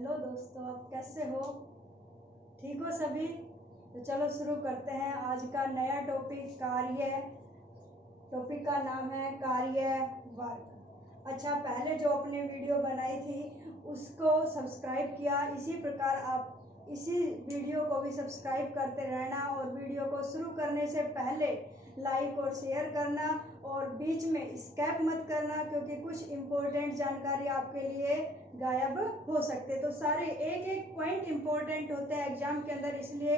Hello दोस्तों, आप कैसे हो? ठीक हो सभी? तो चलो शुरू करते हैं आज का नया टॉपिक। टॉपिक का नाम है कार्य वर्ग। अच्छा, पहले जो अपने वीडियो बनाई थी उसको सब्सक्राइब किया, इसी प्रकार आप इसी वीडियो को भी सब्सक्राइब करते रहना और वीडियो को शुरू करने से पहले लाइक और शेयर करना और बीच में स्किप मत करना, क्योंकि कुछ इम्पोर्टेंट जानकारी आपके लिए गायब हो सकते। तो सारे एक एक पॉइंट इम्पोर्टेंट होते हैं एग्जाम के अंदर, इसलिए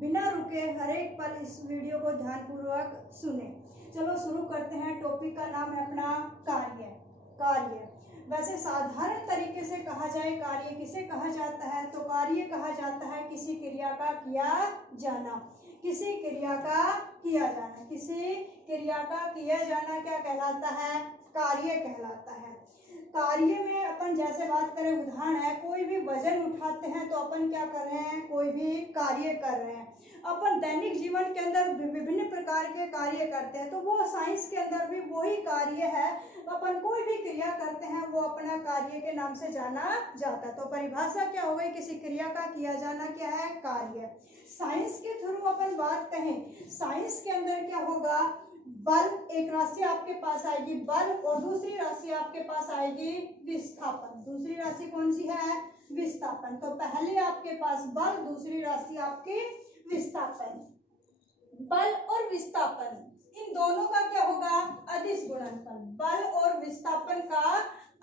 बिना रुके हर एक पल इस वीडियो को ध्यानपूर्वक सुने। चलो शुरू करते हैं। टॉपिक का नाम है अपना कार्य। वैसे साधारण तरीके से कहा जाए कार्य किसे कहा जाता है, तो कार्य कहा जाता है किसी क्रिया का किया जाना। किसी क्रिया का किया जाना क्या कहलाता है? कार्य कहलाता है। कार्य में अपन जैसे बात करें, उदाहरण है, कोई भी वजन उठाते हैं तो अपन क्या कर रहे हैं? कोई भी कार्य कर रहे हैं। अपन दैनिक जीवन के अंदर विभिन्न प्रकार के कार्य करते हैं, तो वो साइंस के अंदर भी वही कार्य है। अपन कोई भी क्रिया करते हैं वो अपना कार्य के नाम से जाना जाता है। तो परिभाषा क्या हो गई? किसी क्रिया का किया जाना क्या है? कार्य। साइंस के थ्रू अपन बात कहें, साइंस के अंदर क्या होगा? बल, एक राशि आपके पास आएगी बल, और दूसरी राशि आपके पास आएगी विस्थापन। दूसरी राशि कौन सी है? विस्थापन। तो पहले आपके पास बल, दूसरी राशि आपकी विस्थापन। बल और विस्थापन, इन दोनों का क्या होगा? अदिश गुणनफल। बल और विस्थापन का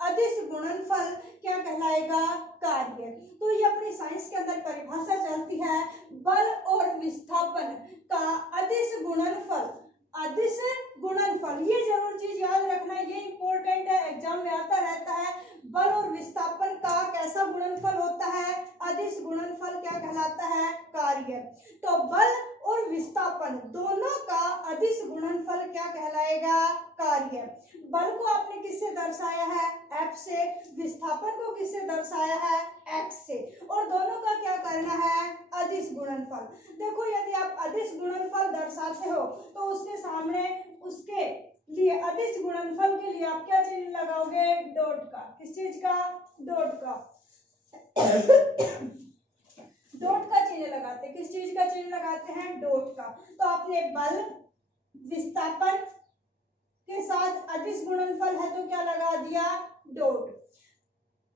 अदिश गुणनफल क्या कहलाएगा? कार्य। तो ये अपनी साइंस के अंदर परिभाषा चलती है, बल और विस्थापन का अदिश गुणनफल। अदिश गुणनफल, ये जरूर चीज याद रखना, ये इंपॉर्टेंट है, एग्जाम में आता रहता है। बल और विस्थापन का कैसा गुणनफल होता है? अदिश गुणनफल क्या कहलाता है? कार्य। तो बल और विस्थापन दोनों का अदिश गुणनफल क्या कहलाएगा? कार्य। बल को आपने किससे दर्शाया है? F से। विस्थापन को किससे दर्शाया है? X से। और दोनों का क्या करना है? अदिश गुणनफल। देखो, यदि आप अदिश गुणनफल दर्शाते हो तो उसके सामने उसके लिए अदिश गुणनफल के लिए आप क्या चिन्ह लगाओगे? डॉट का। किस चीज का? डॉट का। डॉट का चिन्ह लगाते हैं। किस चीज का चिन्ह लगाते हैं? डॉट का। तो आपने बल विस्थापन के साथ अदिश गुणनफल है तो क्या लगा दिया? डॉट।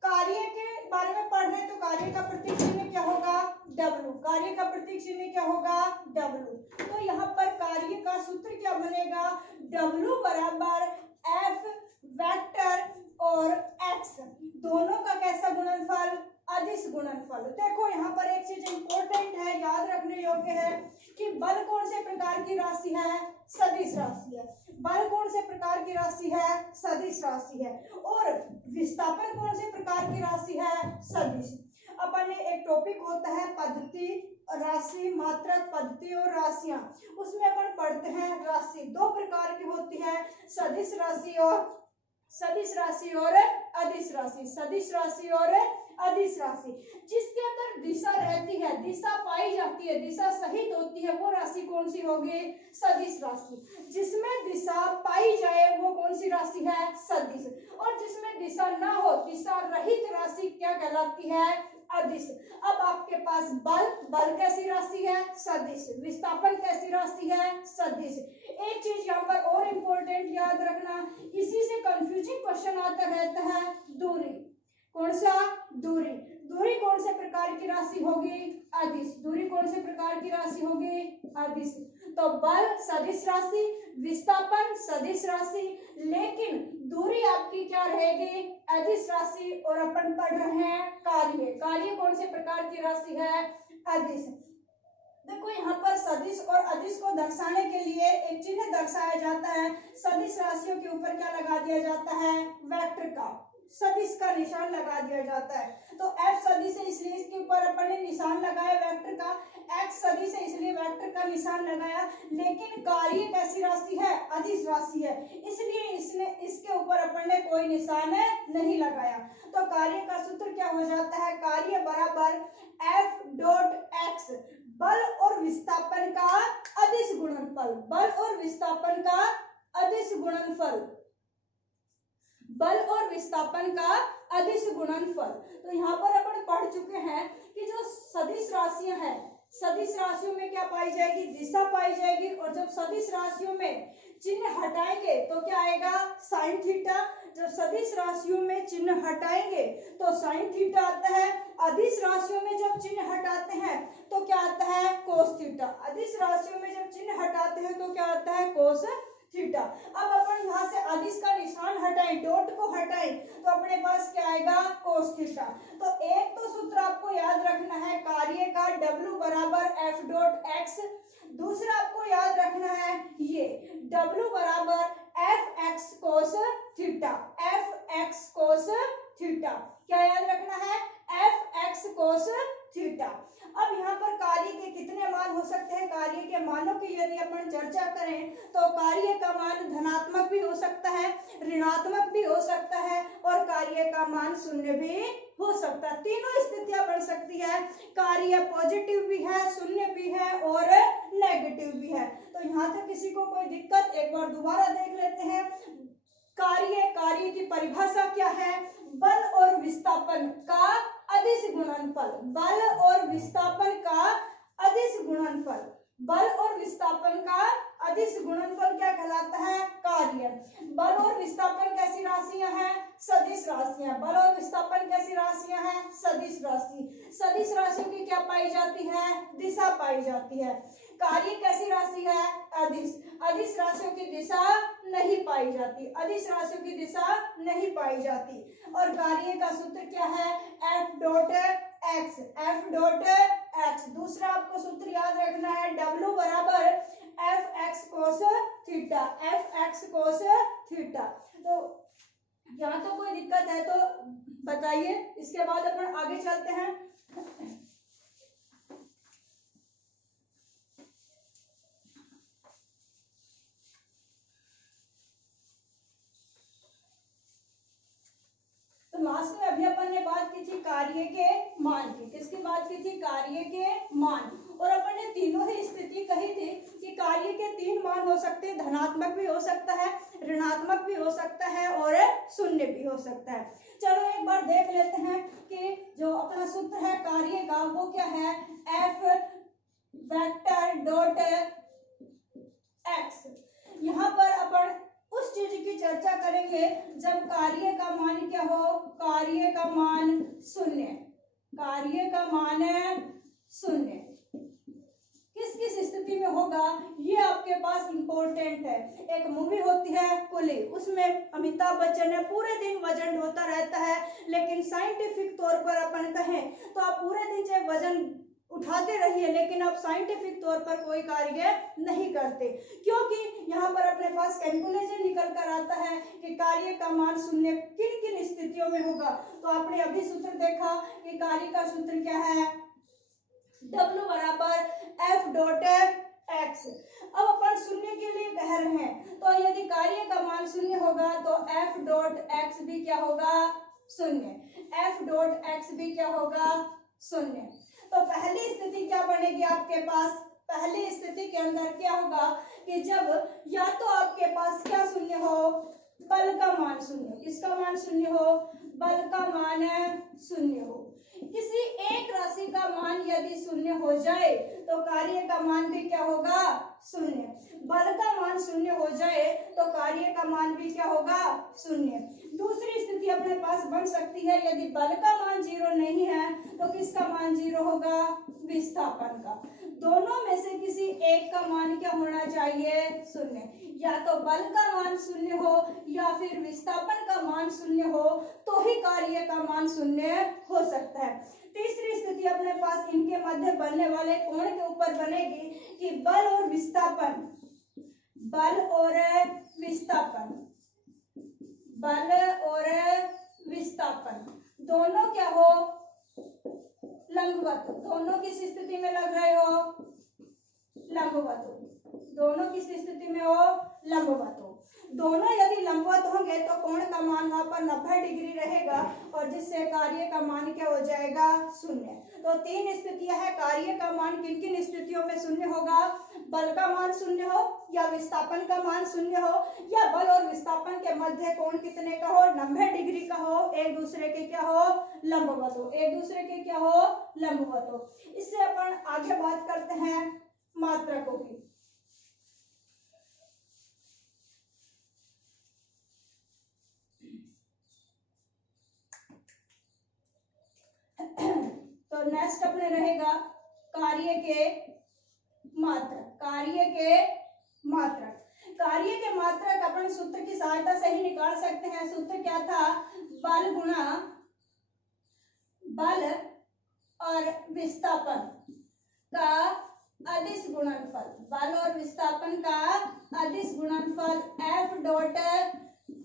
कार्य के बारे में पढ़ रहे तो कार्य का प्रतीक चिन्ह क्या होगा? W। कार्य का प्रतीक चिन्ह क्या होगा? W। तो यहाँ पर कार्य का सूत्र क्या बनेगा? W बराबर F वेक्टर और X दोनों का कैसा गुणनफल? अदिश गुणनफल। देखो, यहाँ पर एक चीज इंपॉर्टेंट है, याद रखने योग्य है कि बल कौन से प्रकार की राशि है? सदिश राशि है। बल कौन से प्रकार की राशि है? सदिश राशि है। और विस्थापन कौन से प्रकार की राशि है? सदिश। अपन ने एक टॉपिक होता है पद्धति, राशि, मात्रक, पद्धति और राशियां, उसमें अपन पढ़ते हैं राशि दो प्रकार की होती है, सदिश राशि और अदिश राशि। जिसके अंदर दिशा रहती है, दिशा पाई जाती है, दिशा सहित होती है, वो राशि कौन सी होगी? सदिश राशि। जिसमें दिशा पाई जाए वो कौन सी राशि है? सदिश। और जिसमें दिशा ना हो, दिशा रहित राशि क्या कहलाती है? अदिश। अब आपके पास बल कैसी राशि है? सदिश। विस्थापन कैसी राशि है? सदिश। एक चीज यहाँ पर और इंपॉर्टेंट याद रखना, इसी से कंफ्यूजिंग क्वेश्चन आता रहता है, दूरी। कौन सा? दूरी। दूरी कौन से प्रकार की राशि होगी? अदिश। दूरी कौन से प्रकार की राशि होगी? अदिश। तो बल सदिश राशि, विस्थापन सदिश राशि, लेकिन दूरी आपकी क्या रहेगी? अदिश राशि। और अपन पढ़ रहे हैं कार्य कौन से प्रकार की राशि है? अदिश। देखो, यहाँ पर सदिश और अदिश को दर्शाने के लिए एक चिन्ह दर्शाया जाता है। सदिश राशियों के ऊपर क्या लगा दिया जाता है? वेक्टर का, सदिश का निशान लगा दिया जाता है। तो F सदिश है इसलिए इसके ऊपर अपन ने निशान लगाया वेक्टर का, X सदिश है इसलिए वेक्टर का निशान लगाया। लेकिन कार्य कैसी राशि है? अदिश राशि है, इसलिए इसके ऊपर अपन ने कोई निशान नहीं लगाया। तो कार्य का सूत्र क्या हो जाता है? कार्य बराबर F डॉट X, बल और विस्थापन का अदिश गुणनफल। बल और विस्थापन का अदिश गुणनफल। बल और विस्थापन का अदिश गुणनफल। तो यहाँ पर अपन पढ़ सदिश राशियां हैं, सदिश राशियों में क्या पाई जाएगी, दिशा पाई जाएगी। और जब सदिश राशियों में चिन्ह हटाएंगे तो क्या आएगा, साइन थीटा। जब सदिश राशियों में चिन्ह हटाएंगे तो साइन थीटा आता है। अदिश राशियों में जब चिन्ह हटाते हैं तो क्या आता है, कोस थीटा। अदिश राशियों में जब चिन्ह हटाते हैं तो क्या आता है, कोस थीटा। अब अपन यहाँ से अदिश का निशान हटाएं, डॉट को हटाएं तो अपने पास क्या आएगा, कोस थीटा। तो एक तो सूत्र आपको याद रखना है कार्य का, W बराबर एफ डॉट एक्स। दूसरा आपको याद रखना है ये W बराबर F x cos theta, F x cos theta. क्या याद रखना है, एफ एक्स कोस थीटा। अब यहाँ पर कार्य के कितने मान हो सकते हैं, कार्य के मानों की यदि अपन चर्चा करें तो कार्य का मान धनात्मक भी हो सकता है, ऋणात्मक भी हो सकता है और कार्य का मान शून्य भी हो सकता है। तीनों स्थितियां बन सकती है, कार्य पॉजिटिव भी है, शून्य भी है और नेगेटिव भी है। तो यहाँ तक किसी को कोई दिक्कत, एक बार दोबारा देख लेते हैं। कार्य की परिभाषा क्या है, बल और विस्थापन का अदिश गुणनफल, बल और विस्थापन का अदिश गुणनफल, बल और विस्थापन का अदिश गुणनफल क्या कहलाता है, कार्य। बल और विस्थापन कैसी राशियां हैं, सदिश राशियां। बल और विस्थापन कैसी राशियां हैं, सदिश राशि। सदिश राशियों की क्या पाई जाती है, दिशा पाई जाती है। कार्य कैसी राशि है, अदिश। अदिश राशियों की दिशा नहीं पाई जाती, अदिश राशियों की दिशा नहीं पाई जाती। और कार्य का सूत्र क्या है, F dot x, F dot x. दूसरा आपको सूत्र याद रखना है W बराबर F x cos theta, F x cos theta. तो यहाँ तो कोई दिक्कत है तो बताइए, इसके बाद अपन आगे चलते हैं। तो लास्ट में अभी अपन ने बात की थी कार्य के मान की, किसकी बात की थी, कार्य के मान। और अपन ने तीनों ही स्थिति कही थी कि कार्य के 3 मान हो सकते हैं, धनात्मक भी हो सकता है, ऋणात्मक भी हो सकता है और शून्य भी हो सकता है। चलो एक बार देख लेते हैं कि जो अपना सूत्र है कार्य का वो क्या है, एफ वेक्टर डॉट एक्स। यहाँ पर अपन उस चीज की चर्चा करेंगे जब कार्य का मान क्या हो, कार्य का मान शून्य, कार्य का मान शून्य। किस किस स्थिति में होगा ये आपके पास इंपॉर्टेंट है। एक मूवी होती है कुली, उसमें अमिताभ बच्चन है, पूरे दिन वजन ढोता रहता है, लेकिन साइंटिफिक तौर पर अपन कहें तो आप पूरे दिन चाहे वजन उठाते रहिए लेकिन आप साइंटिफिक तौर पर कोई कार्य नहीं करते, क्योंकि यहाँ पर अपने पास कैलकुलेशन निकल कर आता है कि कार्य का मान शून्य किन किन स्थितियों में होगा। तो आपने अभी सूत्र देखा कि कार्य का सूत्र क्या है, W बराबर एफ डॉट एक्स। अब अपन शून्य के लिए कह रहे हैं तो यदि कार्य का मान शून्य होगा तो एफ डॉट एक्स भी क्या होगा, शून्य, एफ डॉट एक्स भी क्या होगा, शून्य। तो पहली स्थिति क्या बनेगी आपके पास, पहली स्थिति के अंदर क्या होगा कि जब या तो आपके पास क्या शून्य हो, बल का मान शून्य, किसका मान शून्य हो, बल का मान शून्य हो। किसी एक राशि का मान यदि शून्य हो जाए तो कार्य का मान भी क्या होगा, शून्य। बल का मान शून्य हो जाए तो कार्य का मान भी क्या होगा, शून्य। दूसरी स्थिति अपने पास बन सकती है, यदि बल का मान 0 नहीं है तो किसका मान 0 होगा, विस्थापन का। दोनों में से किसी एक का मान क्या होना चाहिए, शून्य। या तो बल का मान शून्य हो या फिर विस्थापन का मान शून्य हो तो ही कार्य का मान शून्य हो सकता है। तीसरी स्थिति अपने पास इनके मध्य बनने वाले कोण के ऊपर बनेगी कि बल और विस्थापन, बल और विस्थापन, बल और विस्थापन दोनों क्या हो, लंबवत। दोनों किस स्थिति में लग रहे हो, लंबवत हो। दोनों किस स्थिति में हो, लंबवत हो। दोनों यदि लंबवत होंगे तो कोण का मान वहां पर 90 डिग्री रहेगा और जिससे कार्य का मान क्या हो जाएगा, शून्य। तो 3 स्थितियां हैं, कार्य का मान किन किन स्थितियों में शून्य होगा, बल का मान शून्य हो या विस्थापन का मान शून्य हो या बल और विस्थापन के मध्य कोण कितने का हो, 90 डिग्री का हो, एक दूसरे के क्या हो, लंबवत हो, एक दूसरे के क्या हो, लंबवत हो। इससे अपन आगे बात करते हैं मात्रकों की। तो नेक्स्ट अपने रहेगा कार्य के मात्रक। कार्य के मात्रक, कार्य के मात्रक अपन सूत्र की सहायता से ही निकाल सकते हैं। सूत्र क्या था? बल गुणा बल और विस्थापन का अदिश गुणनफल, बल और विस्थापन का अदिश गुणनफल F डॉट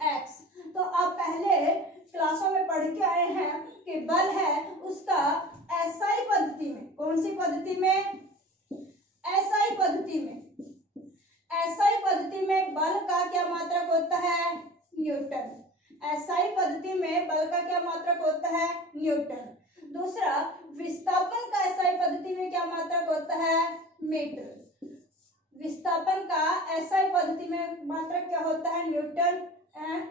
x। तो आप पहले क्लासों में पढ़ के आए हैं कि बल है उसका एसआई पद्धति में, कौन सी पद्धति में? एसआई पद्धति में। एसआई पद्धति में बल का क्या मात्रक होता है? न्यूटन। एसआई पद्धति में बल का क्या मात्रक होता है? न्यूटन। दूसरा, विस्थापन का एसआई पद्धति में क्या मात्रक होता है? मीटर। विस्थापन का एसआई पद्धति में मात्रक क्या होता है? न्यूटन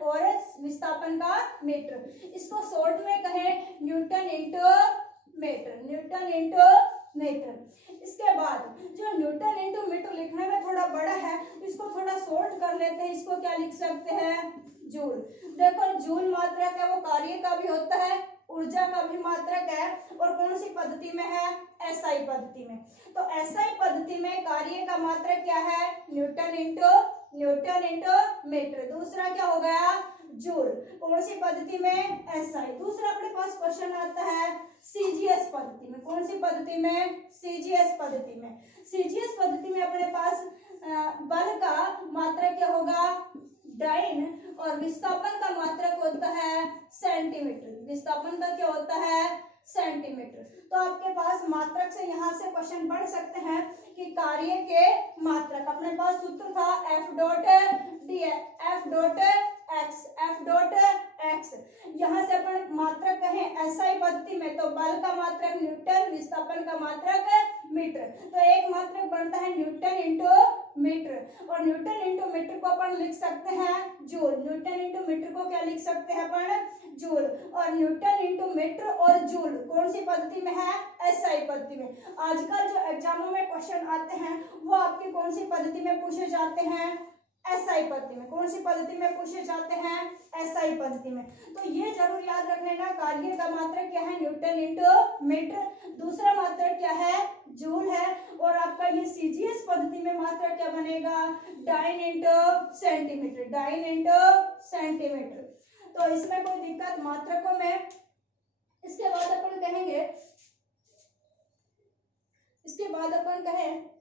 और विस्थापन का मीटर। इसको शॉर्ट में कहें newton into metre, newton into metre. इसके बाद जो न्यूटन इंटू मीटर लिखने में थोड़ा बड़ा है, इसको थोड़ा शॉर्ट कर लेते हैं। इसको क्या लिख सकते हैं? जूल। देखो जूल मात्रक है वो कार्य का भी होता है, ऊर्जा का भी मात्रक है, और कौन सी पद्धति में है? एसआई पद्धति में। तो एसआई पद्धति में कार्य का मात्रक क्या है? Newton into metre. दूसरा क्या हो गया? जूल। कौन सी पद्धति में? एसआई। दूसरा अपने पास क्वेश्चन आता है सीजीएस पद्धति में। कौन सी पद्धति में? सीजीएस पद्धति में। सीजीएस पद्धति में अपने पास बल का मात्रक क्या होगा? डाइन, और विस्थापन का मात्रक होता है सेंटीमीटर। विस्थापन का क्या होता है? सेंटीमीटर। तो आपके पास मात्रक से यहाँ से क्वेश्चन पढ़ सकते हैं कि कार्य के मात्रक, अपने पास सूत्र था F dot D, F dot x, F dot x. यहाँ से अपन मात्रक कहें एसआई पद्धति में तो बल का मात्रक न्यूटन, विस्थापन का मात्रक मीटर। तो एक मात्रक बनता है न्यूटन इंटू मीटर, और न्यूटन इंटू मीटर को अपन लिख सकते हैं जूल। न्यूटन इंटू मीटर को क्या लिख सकते हैं अपन? जूल। और न्यूटन इंटू मीटर और जूल कौन सी पद्धति में है? एसआई पद्धति में। आजकल जो एग्जामों में क्वेश्चन आते हैं वो आपकी कौन सी पद्धति में पूछे जाते हैं? एसआई पद्धति में। कौन सी पद्धति में पूछे जाते हैं? एसआई पद्धति में। तो ये जरूर याद रख लेना, कार्य का मात्रक क्या है? Newton into metre. दूसरा मात्रक क्या है? जूल है। और आपका ये सीजीएस पद्धति में मात्रक क्या बनेगा? Dyne into centimetre, dyne into centimetre. तो इसमें कोई दिक्कत मात्रकों में। इसके बाद अपन कहेंगे, इसके बाद अपन कहें